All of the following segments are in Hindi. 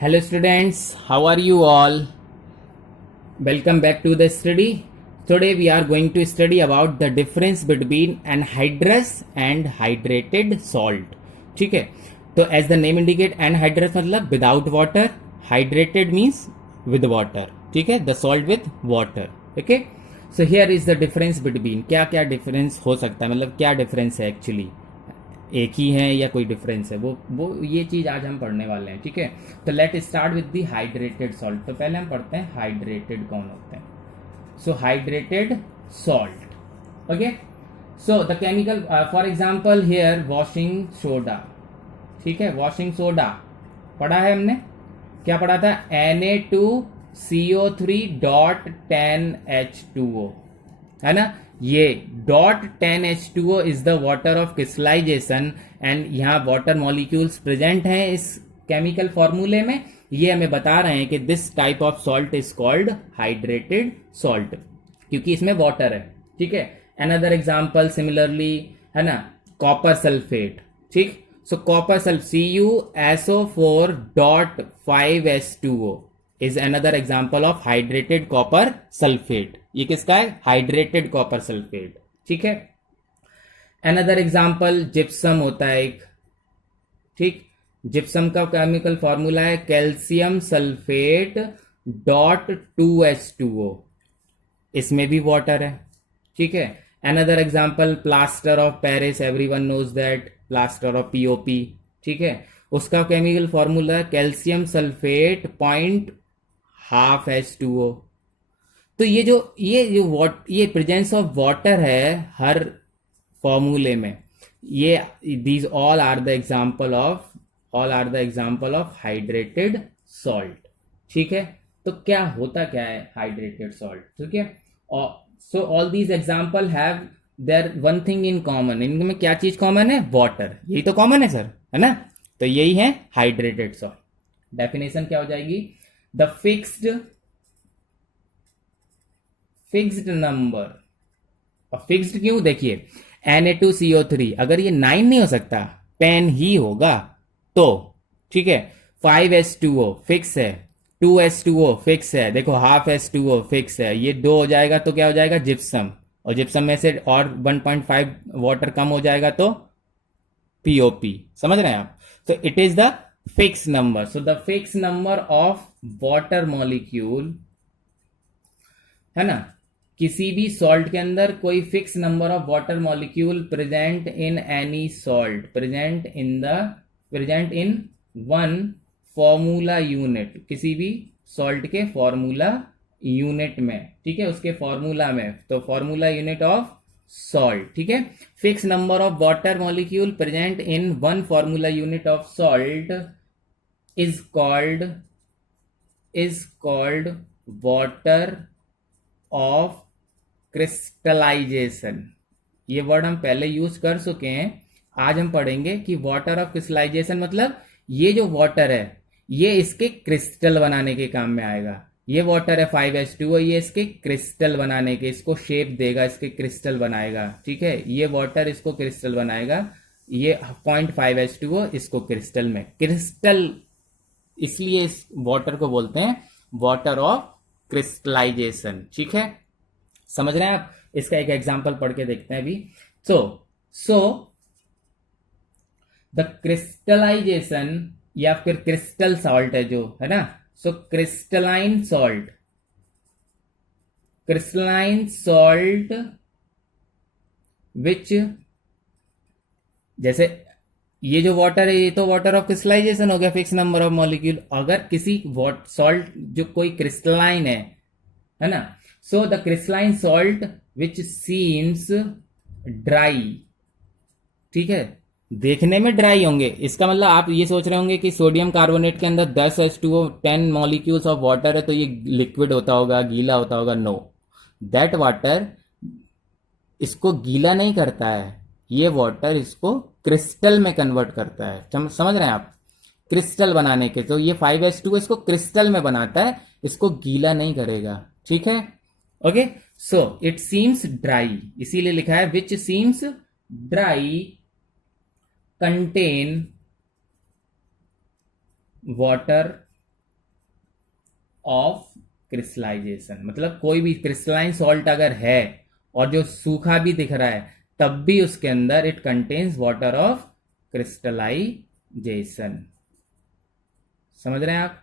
Hello students, how are you all? Welcome back to the study. Today we are going to study about the difference between anhydrous and hydrated salt. ठीक है, तो as the name indicate anhydrous मतलब without water, hydrated means with water. ठीक है, the salt with water. Okay, so here is the difference between क्या क्या difference हो सकता है, मतलब क्या difference है actually, एक ही है या कोई डिफरेंस है, वो ये चीज़ आज हम पढ़ने वाले हैं. ठीक है, तो let start with the hydrated salt. तो पहले हम पढ़ते हैं हाइड्रेटेड कौन होते हैं. So hydrated salt. Okay, so the chemical for example here washing soda. ठीक है, वॉशिंग सोडा पढ़ा है हमने. क्या पढ़ा था? Na2CO3.10H2O है ना. ये .10H2O is the water of crystallization and यहाँ वाटर मॉलिक्यूल्स प्रेजेंट हैं इस केमिकल फॉर्मूले में. ये हमें बता रहे हैं कि this type of salt is called hydrated salt क्योंकि इसमें वाटर है. ठीक है, अनदर एग्जांपल सिमिलरली है ना, कॉपर सल्फेट. ठीक, सो copper sulph CuSO4.5H2O is another example of hydrated copper sulfate. ये किसका है? Hydrated copper sulphate. ठीक है, अनदर एग्जाम्पल जिप्सम होता है एक. ठीक, जिप्सम का केमिकल फॉर्मूला है कैल्शियम सल्फेट .2H2O. इसमें भी वाटर है. ठीक है, another example plaster of Paris. Everyone knows that plaster of POP. ठीक है, उसका chemical formula calcium sulphate .12H2O. तो ये प्रेजेंस ऑफ वाटर है हर फॉर्मूले में. ये these all are the example of hydrated salt. ठीक है, तो क्या होता क्या है हाइड्रेटेड सॉल्ट. ठीक है, और so all these example have their one thing in common. इनमें क्या चीज कॉमन है? वाटर. यही तो कॉमन है सर, है ना. तो यही है हाइड्रेटेड सॉल्ट. डेफिनेशन क्या हो जाएगी? The fixed number. और फिक्स्ड क्यों? देखिए Na2CO3 अगर ये 9 नहीं हो सकता, 10 ही होगा. तो ठीक है, 5H2O फिक्स है, 2H2O फिक्स है, देखो हाफ H2O फिक्स है, ये 2 हो जाएगा तो क्या हो जाएगा? जिप्सम. और जिप्सम में से और 1.5 वाटर कम हो जाएगा तो POP. समझ रहे हैं आप? तो it is the fix number. So the fix number of water molecule है ना, किसी भी सॉल्ट के अंदर कोई fix number of water molecule present in any salt, present in one formula unit, किसी भी सॉल्ट के फॉर्मूला यूनिट में. ठीक है, उसके फॉर्मूला में, तो फॉर्मूला यूनिट ऑफ सॉल्ट. ठीक है, fix number of water molecule present in one formula unit of salt is called water of crystallization. ये वर्ड हम पहले यूज कर चुके हैं. आज हम पढ़ेंगे कि वाटर ऑफ क्रिस्टलाइजेशन मतलब ये जो वाटर है ये इसके क्रिस्टल बनाने के काम में आएगा. ये वाटर है 5H2O, ये इसके क्रिस्टल बनाने के, इसको शेप देगा, इसके क्रिस्टल बनाएगा. ठीक है, ये वाटर इसको क्रिस्टल बनाएगा. ये 0.5H2O इसको क्रिस्टल में, क्रिस्टल इसलिए इस वाटर को बोलते हैं वाटर ऑफ क्रिस्टलाइजेशन. ठीक है, समझ रहे हैं आप? इसका एक एग्जांपल पढ़ के देखते हैं अभी. सो द क्रिस्टलाइजेशन या फिर क्रिस्टल सॉल्ट है जो है ना, सो क्रिस्टलाइन सॉल्ट विच, जैसे ये जो वाटर है ये तो वाटर ऑफ क्रिस्टलाइजेशन हो गया, फिक्स नंबर ऑफ मॉलिक्यूल. अगर किसी सॉल्ट जो कोई क्रिस्टलाइन है ना, so the crystalline salt which seems dry. ठीक है, देखने में ड्राई होंगे. इसका मतलब आप ये सोच रहे होंगे कि सोडियम कार्बोनेट के अंदर 10H2O 10 मॉलिक्यूल्स ऑफ वाटर है तो ये लिक्विड होता होगा, गीला होता होगा. नो, दैट वाटर इसको गीला नहीं करता है. ये वाटर इसको क्रिस्टल में कन्वर्ट करता है. समझ रहे हैं आप? क्रिस्टल बनाने के, तो ये 5H2O इसको क्रिस्टल में बनाता है, इसको गीला नहीं करेगा. ठीक है, okay. So it seems dry, इसीलिए लिखा है which seems dry contain water of crystallization, मतलब कोई भी क्रिस्टलाइन सॉल्ट अगर है और जो सूखा भी दिख रहा है तब भी उसके अंदर it contains water of crystallization. समझ रहे हैं आप?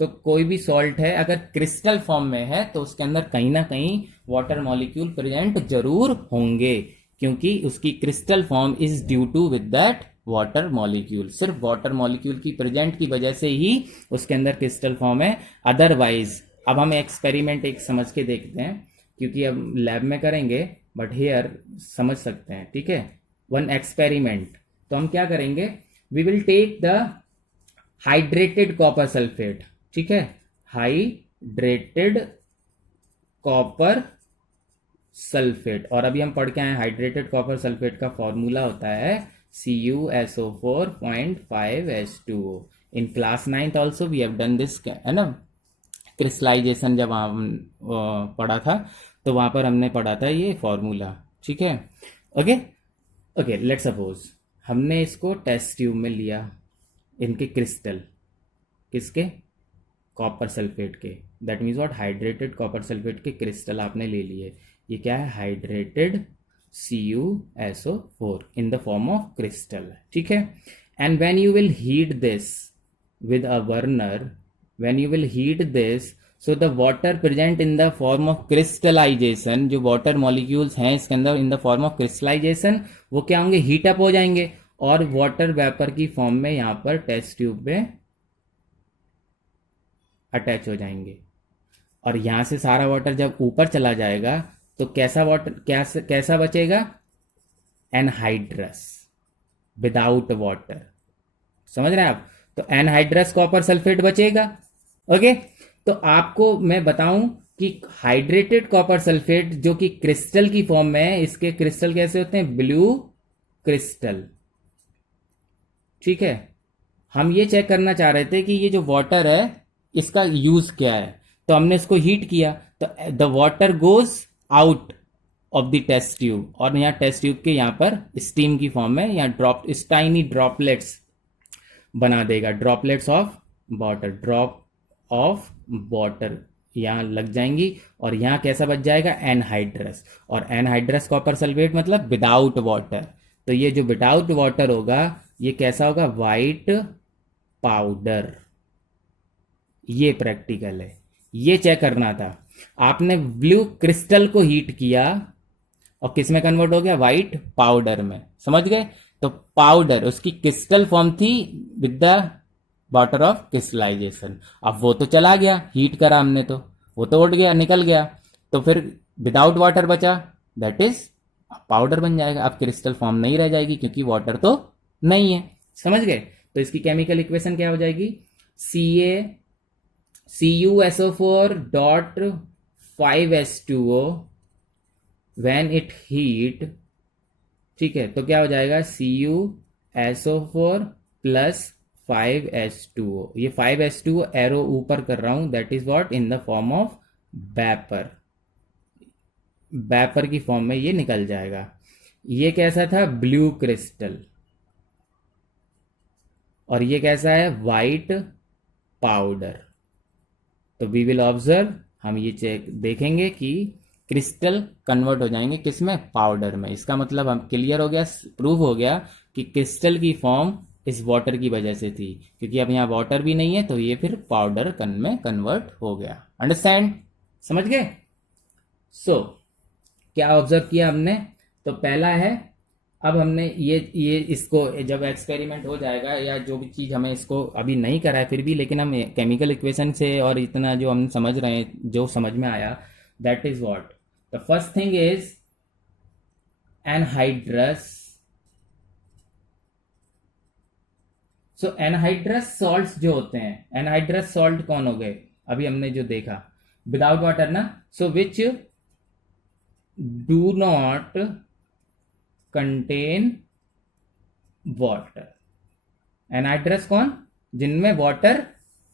तो कोई भी सॉल्ट है अगर क्रिस्टल फॉर्म में है तो उसके अंदर कहीं ना कहीं वाटर मॉलिक्यूल प्रेजेंट जरूर होंगे, क्योंकि उसकी crystal form is due to with that water molecule. सिर्फ वाटर मॉलिक्यूल की प्रेजेंट की वजह से ही उसके अंदर क्रिस्टल फॉर्म है, अदरवाइज। अब हम एक्सपेरिमेंट एक समझ के देखते हैं, क्योंकि अब लैब में करेंगे बट हेयर समझ सकते हैं, ठीक है। वन एक्सपेरिमेंट, तो हम क्या करेंगे, we will take the hydrated copper sulphate, ठीक है, हाइड्रेटेड कॉपर सल्फेट। और अभी हम पढ़ के आए हाइड्रेटेड कॉपर सल्फेट का फॉर्मूला होता है CuSO4.5H2O। In class 9th also we have done this, है ना, क्रिस्टलाइजेशन जब हम पढ़ा था तो वहां पर हमने पढ़ा था ये फॉर्मूला, ठीक है। ओके ओके, लेट सपोज हमने इसको टेस्ट ट्यूब में लिया, इनके क्रिस्टल, किसके, कॉपर सल्फेट के, that means what, hydrated copper sulphate के क्रिस्टल आपने ले लिए। ये क्या है, hydrated CuSO4 in the form of crystal, ठीक है। And when you will heat this with a burner, when you will heat this, so the water present in the form of crystallization, जो water molecules हैं इसके अंदर in the form of crystallization, वो क्या होंगे, हीट अप हो जाएंगे और वाटर वेपर की फॉर्म में यहां पर टेस्ट ट्यूब में अटैच हो जाएंगे। और यहां से सारा वाटर जब ऊपर चला जाएगा तो कैसा वाटर, कैसा बचेगा, एनहाइड्रस, विदाउट वाटर। समझ रहे हैं आप? तो एनहाइड्रस कॉपर सल्फेट बचेगा। ओके, तो आपको मैं बताऊं कि हाइड्रेटेड कॉपर सल्फेट जो कि क्रिस्टल की फॉर्म में है, इसके क्रिस्टल कैसे होते हैं, ब्लू क्रिस्टल, ठीक है। हम ये चेक करना चाह रहे थे कि ये जो वाटर है इसका यूज क्या है, तो हमने इसको हीट किया तो the water goes out of the test tube, और यहाँ टेस्ट ट्यूब के यहाँ पर स्टीम की फॉर्म में यहाँ टाइनी ड्रॉपलेट्स बना देगा, droplets of water, drop of water यहाँ लग जाएंगी और यहाँ कैसा बच जाएगा, एनहाइड्रस। और एनहाइड्रस कॉपर सल्फेट मतलब विदाउट वाटर, तो ये जो विदाउट वाटर होगा ये कैसा होगा, वाइट पाउडर। ये प्रैक्टिकल है, ये चेक करना था। आपने ब्लू क्रिस्टल को हीट किया और किस में कन्वर्ट हो गया, वाइट पाउडर में, समझ गए। तो पाउडर उसकी क्रिस्टल फॉर्म थी with the water of crystallization. अब वो तो चला गया, हीट करा हमने तो वो तो उड़ गया, निकल गया, तो फिर विदाउट वाटर बचा, दैट इज पाउडर बन जाएगा। अब क्रिस्टल फॉर्म नहीं रह जाएगी क्योंकि वाटर तो नहीं है, समझ गए। तो इसकी केमिकल इक्वेशन क्या हो जाएगी, CuSO4.5H2O व्हेन इट हीट, ठीक है। तो क्या हो जाएगा, CuSO4 प्लस 5H2O। ये 5H2O एरो ऊपर कर रहा हूं, that is what, in the form of vapour, vapour की फॉर्म में ये निकल जाएगा। ये कैसा था, ब्लू क्रिस्टल, और ये कैसा है, वाइट पाउडर। तो वी विल ऑब्जर्व, हम ये चेक देखेंगे कि क्रिस्टल कन्वर्ट हो जाएंगे किस में, पाउडर में। इसका मतलब हम क्लियर हो गया, प्रूव हो गया कि क्रिस्टल की फॉर्म इस वाटर की वजह से थी, क्योंकि अब यहाँ वाटर भी नहीं है तो ये फिर पाउडर में कन्वर्ट हो गया। अंडरस्टैंड, समझ गए। सो क्या ऑब्जर्व किया हमने, तो पहला है, अब हमने ये इसको जब एक्सपेरिमेंट हो जाएगा या जो भी चीज हमें इसको अभी नहीं करा है फिर भी, लेकिन हम केमिकल इक्वेशन से और इतना जो हम समझ रहे हैं, जो समझ में आया, that is what, the first thing is anhydrous. So anhydrous salts जो होते हैं, एनहाइड्रस सॉल्ट कौन हो गए, अभी हमने जो देखा विदाउट वाटर ना, so which do not contain water. Anhydrous कौन, जिनमें वाटर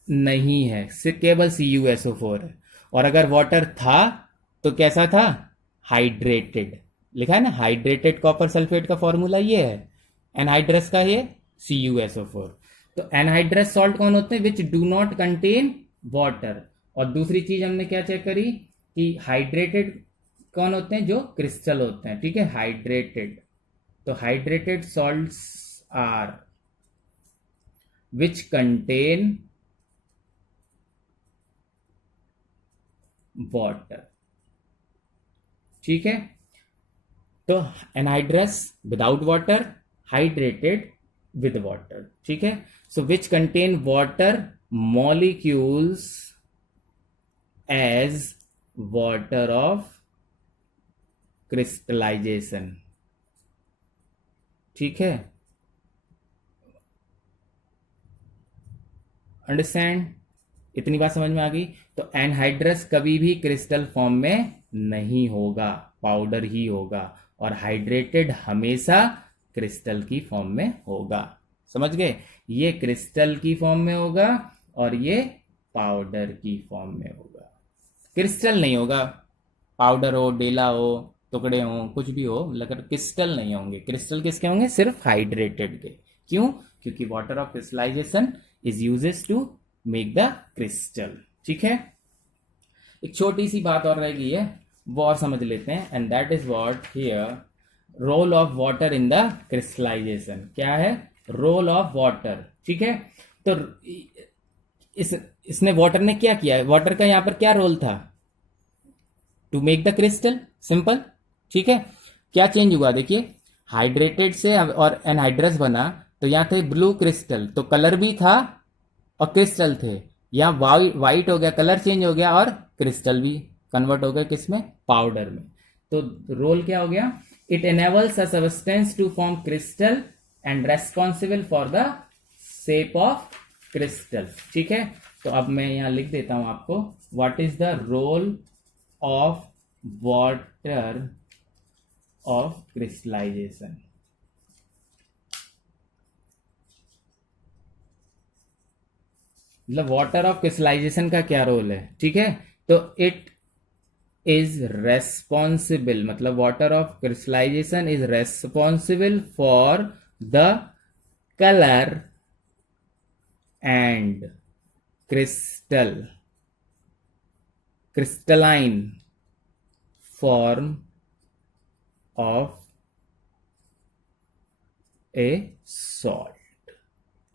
नहीं है, केवल CuSO4 है। और अगर वाटर था तो कैसा था, हाइड्रेटेड, लिखा है ना, हाइड्रेटेड कॉपर सल्फेट का फॉर्मूला ये है, एनहाइड्रस का ये CuSO4। तो एनहाइड्रस सॉल्ट कौन होते हैं, विच डू नॉट कंटेन वाटर। और दूसरी चीज हमने क्या चेक करी कि हाइड्रेटेड कौन होते हैं, जो क्रिस्टल होते हैं, ठीक है, हाइड्रेटेड। तो hydrated salts are which contain water, ठीक है। तो anhydrous without water, hydrated with water, ठीक है। So which contain water molecules as water of crystallization, ठीक है, अंडरस्टैंड, इतनी बात समझ में आ गई। तो एनहाइड्रस कभी भी क्रिस्टल फॉर्म में नहीं होगा, पाउडर ही होगा, और हाइड्रेटेड हमेशा क्रिस्टल की फॉर्म में होगा, समझ गए। ये क्रिस्टल की फॉर्म में होगा और ये पाउडर की फॉर्म में होगा, क्रिस्टल नहीं होगा। पाउडर हो, डेला हो, टुकड़े हो, कुछ भी हो, लेकिन क्रिस्टल नहीं होंगे। क्रिस्टल किसके होंगे, सिर्फ हाइड्रेटेड के। क्यों, क्योंकि water of crystallization is uses to make the crystal, ठीक है। एक छोटी सी बात और रह गई है, वो और समझ लेते हैं, and that is what here role of water in the crystallization. क्या है, रोल ऑफ वाटर, ठीक है। तो इसने वाटर ने क्या किया है, वाटर का यहां पर क्या रोल था, to make the crystal, simple, ठीक है। क्या चेंज हुआ, देखिए, हाइड्रेटेड से और एनहाइड्रस बना, तो यहां थे ब्लू क्रिस्टल, तो कलर भी था और क्रिस्टल थे। यहां वाइट हो गया, कलर चेंज हो गया, और क्रिस्टल भी कन्वर्ट हो गया किसमें, पाउडर में। तो रोल क्या हो गया, it enables a substance to form crystal and responsible for the shape of crystal, ठीक है। तो अब मैं यहां लिख देता हूं आपको, what is the role of water of crystallization. मतलब वाटर ऑफ क्रिस्टलाइजेशन का क्या रोल है, ठीक है। तो इट इज रेस्पॉन्सिबल, मतलब water of crystallization is responsible for the colour and crystalline form of a salt.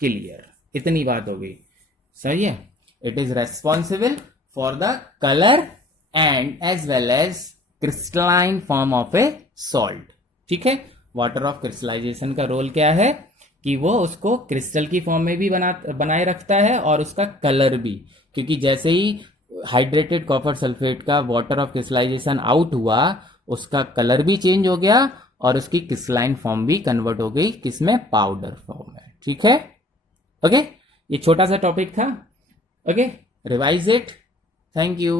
Clear, इतनी बात हो गई, सही है। It is responsible for the colour and as well as crystalline form of a salt, ठीक है। वाटर ऑफ क्रिस्टलाइजेशन का रोल क्या है कि वो उसको क्रिस्टल की फॉर्म में भी बनाए रखता है, और उसका कलर भी, क्योंकि जैसे ही हाइड्रेटेड कॉपर सल्फेट का वाटर ऑफ क्रिस्टलाइजेशन आउट हुआ, उसका कलर भी चेंज हो गया और उसकी क्रिस्टलाइन फॉर्म भी कन्वर्ट हो गई किसमें, पाउडर फॉर्म में, ठीक है। ओके, ये छोटा सा टॉपिक था, okay, revise it, thank you.